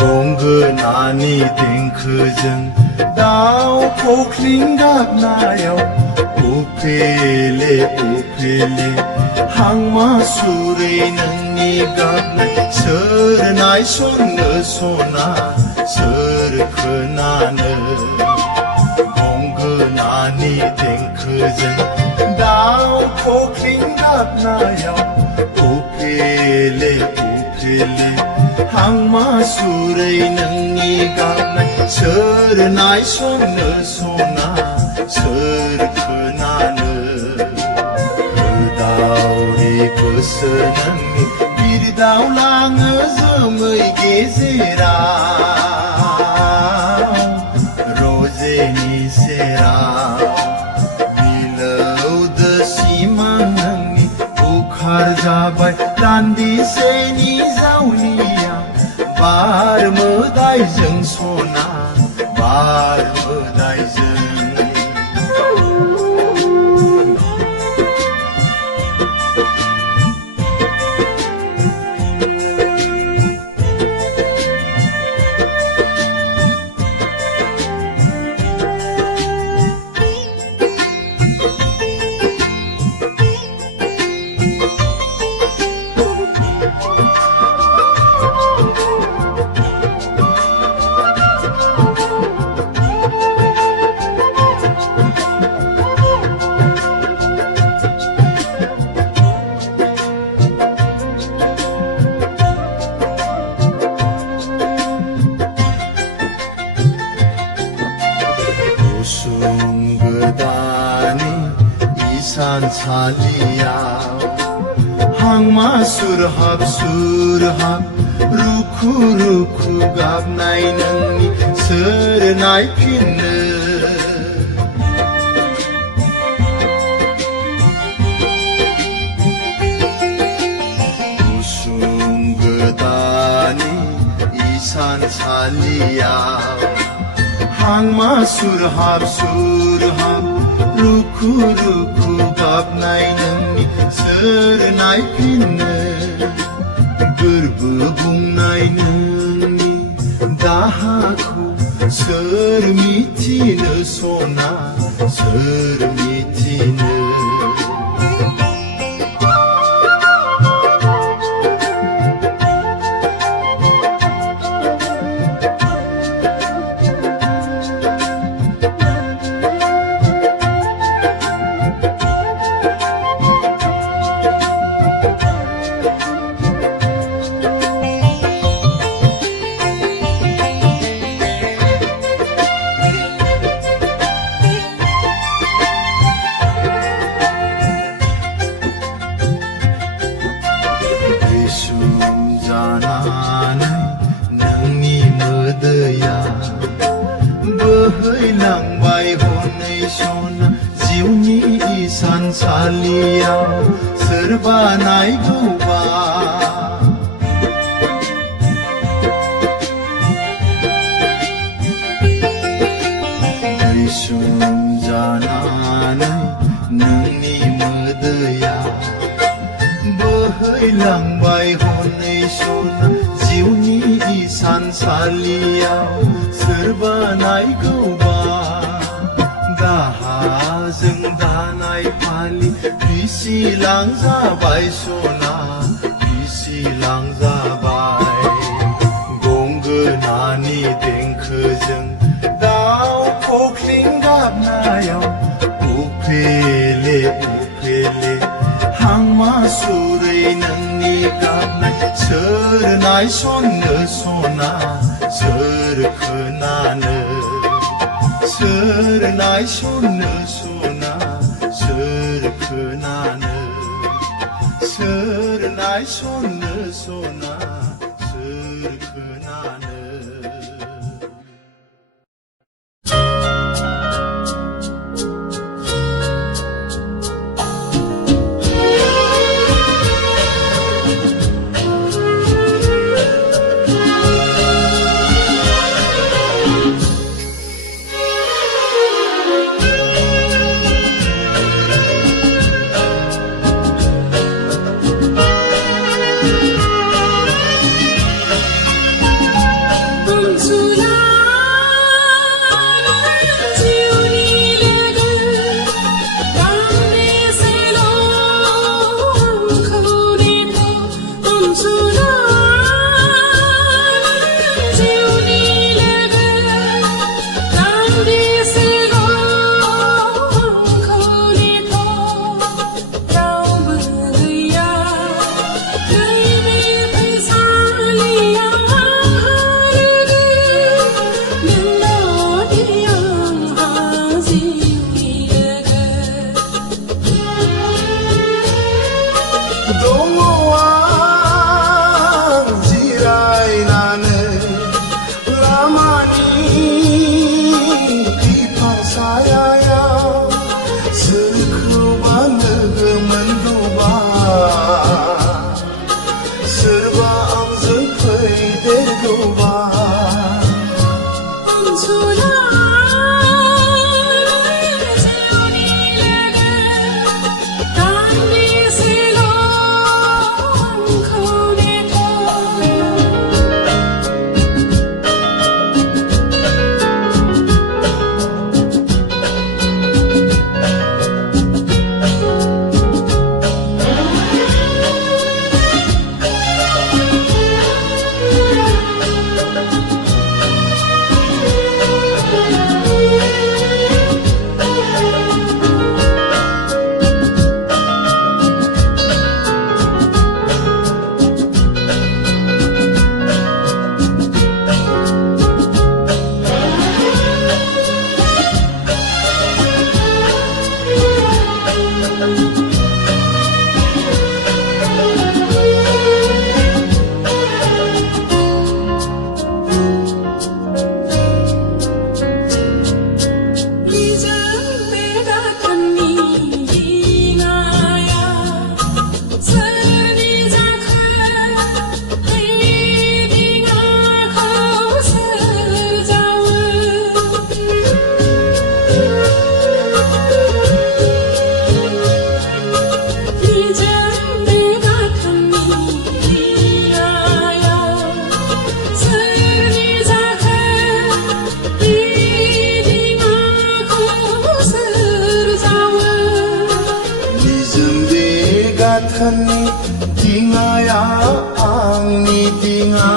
गंगोनानि देंखोजों दाउ खख्लिं गाबनायाव उफेले उफेले हांमा सुरै नोंनि गाबनाय सोर नायसननो सना सोर खोनानो गंगोनानि देंखोजों दाउ खख्लिं गाबनायाव उफेले उफेले हांमा सुरै नोंनि गाबनाय सोर नायसननो सना सोर खोनानो दावरि गोसो नोंनि बिरदावलाङो जोमै गेजेराव रजेनि सेराव बिलौदो सिमां नोंनि बुखार जाबाय दान्दिसेनि जावलिया बार मोदायजों सना बार मोदायजों सालियाव हांमा सुरहाब रुखु रुखु गाबनाय नोंनि सोर नायफिननो गुसुं गोदानि इसानसालियाव हांमा सुरहाब रुखु रुखु गाबनाय नोंनि सोर नायफिननो गोरबो बुंनाय नोंनि दाहाखौ सोर मिथिनो सना सोर मिथिनो बोहैलांबाय हनै सना जिउनि इसानसालियाव सोरबा नायगौबा रैसुम जानानै नोंनि मोदैया बोहैलांबाय हनै सना जिउनि इसानसालियाव सोरबा नायगौबा दाहाजों दानाय फालि फिसिलांजाबाय सना फिसिलांजाबाय गंगोनानि देंखोजों दाउ खख्लिं गाबनायाव उफेले उफेले हांमा सुरै नोंनि गाबनाय सोर नायसननो सना सोर खोनानो सोर नायसननो सना सोर खोनानो सोर नायसननो सना सोर खोनानो दिङाया आंनि दिङा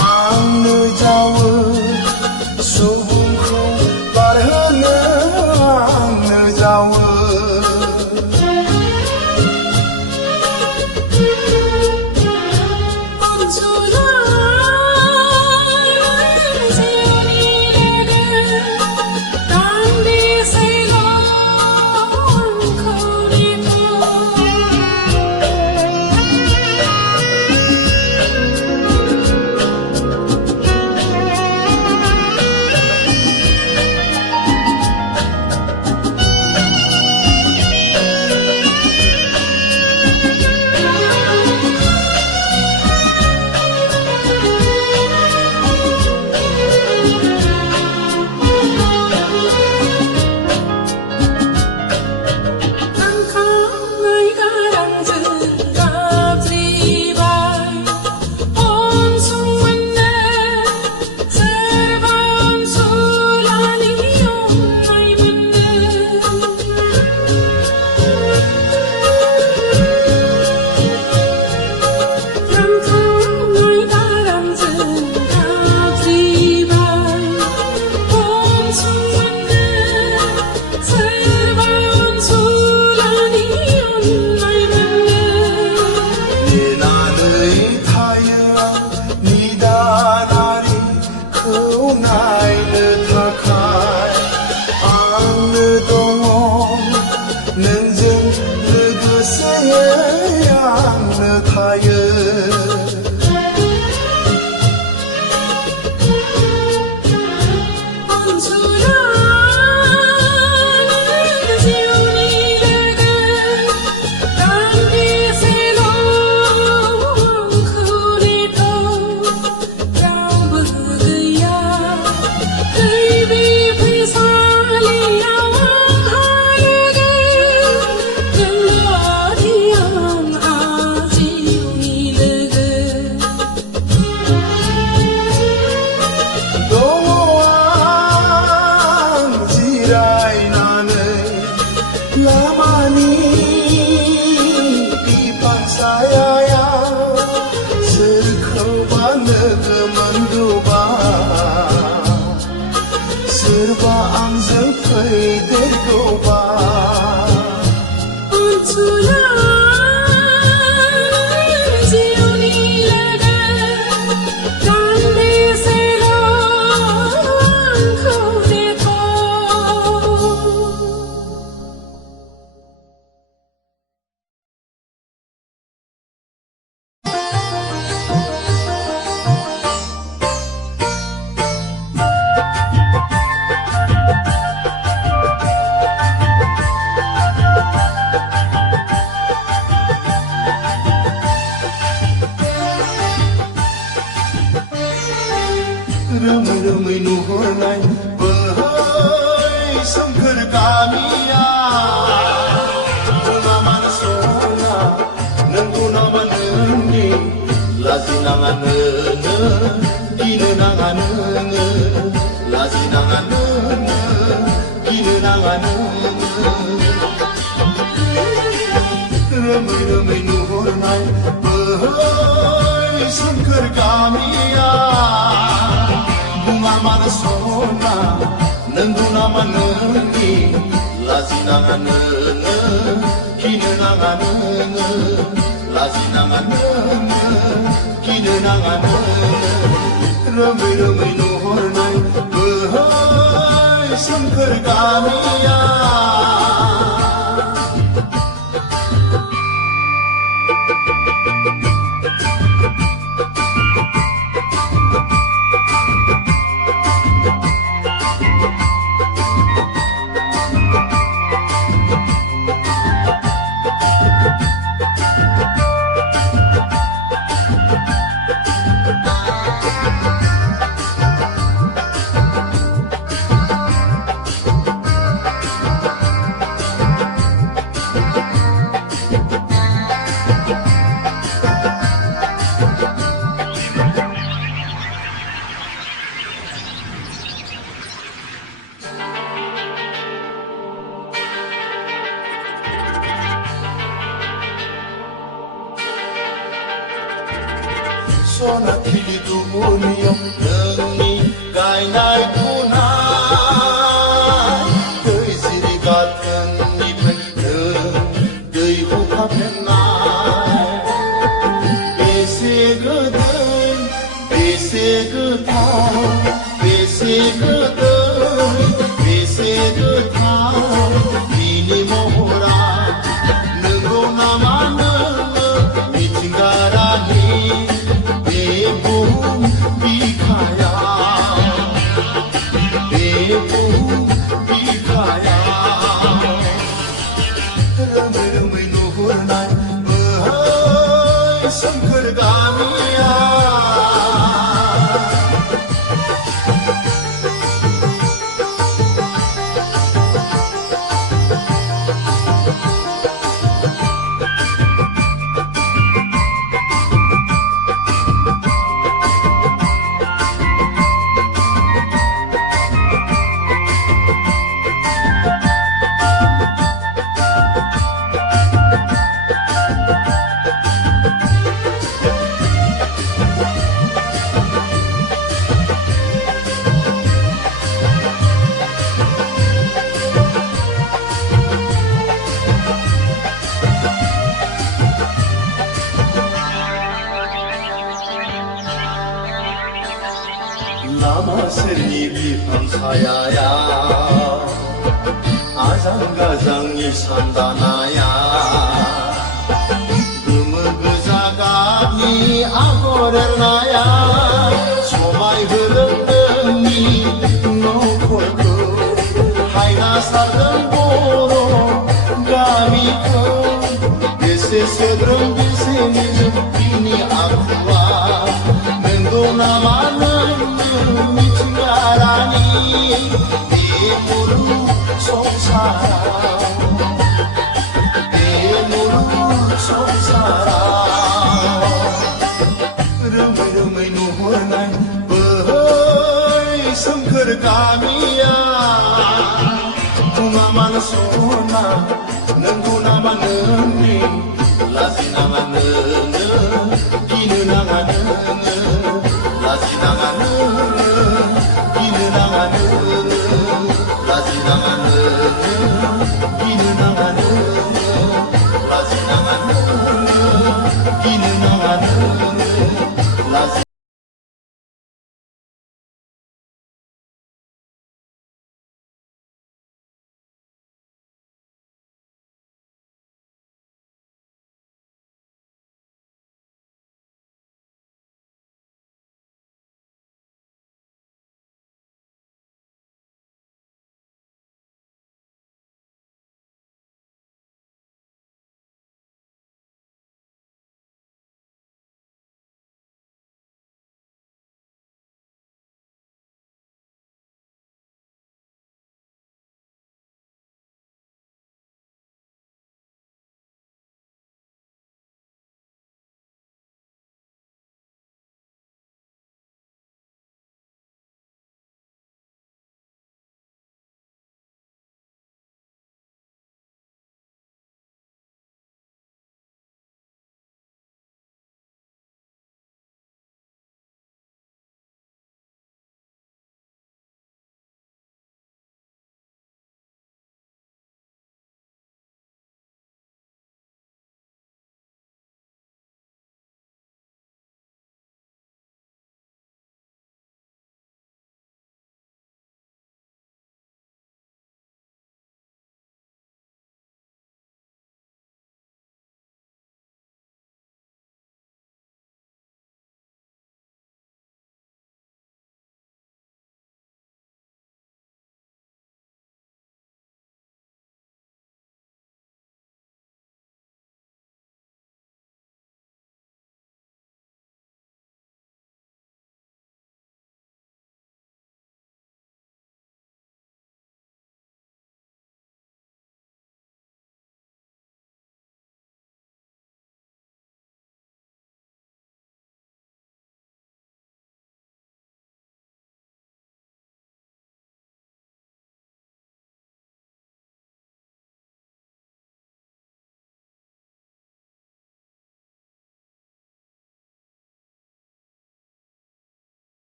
आंनो जावो सुबुंखौ बारहोनो आंनो जावो सोरबा आंजों फैदेरगौबा रोमै रोमै नुहुरनाय बै सोमखोर गामिया बुङा मानो सना नोंखौ नामा नोंनि लाजिनाङा नोङो गिनो नाङा नोङो लाजिनाङा नोङो गिनो नाङा नोङो रोमै रोमै नुहुरनाय बै सोमखोर गामिया बुङा मानो सना नोंगौ नामा नोंनि लाजिनाङा नोङो गिनो नाङा नोङो लाजिनाङा नोङो गिनो नाङा नोङो रोमै रोमै नुहुरनाय बै सोमखोर गामिया सना थिलि दुनियाव नोंनि गायनाय फुनाय दै जिरि गाथोननिफ्राय नों दै अखा फेन्नाय बेसे गोदै बेसे गोथाव बेसे गोदै बेसे गोथाव बिनि महरा नंगौ नामा नोङो मिथिंगारानि बे बुहुम बिखायाव बे बुहुम बिखायाव रोमै रोमै नुहुरनाय बै सोमखोर गामिया लामा सेरनि बिफां सायायाव आजां गाजांनि सानदानाया गोमो गोजा गाबनि आगर एरनाया समाय होदों नोंनि न'फोरखौ हायना सारदों बर' गामिखौ बेसे सोद्रोम बेसे निजोम बिनि आखुआ नंगौ नामा मिथिंगारानि बे मुलुग संसाराव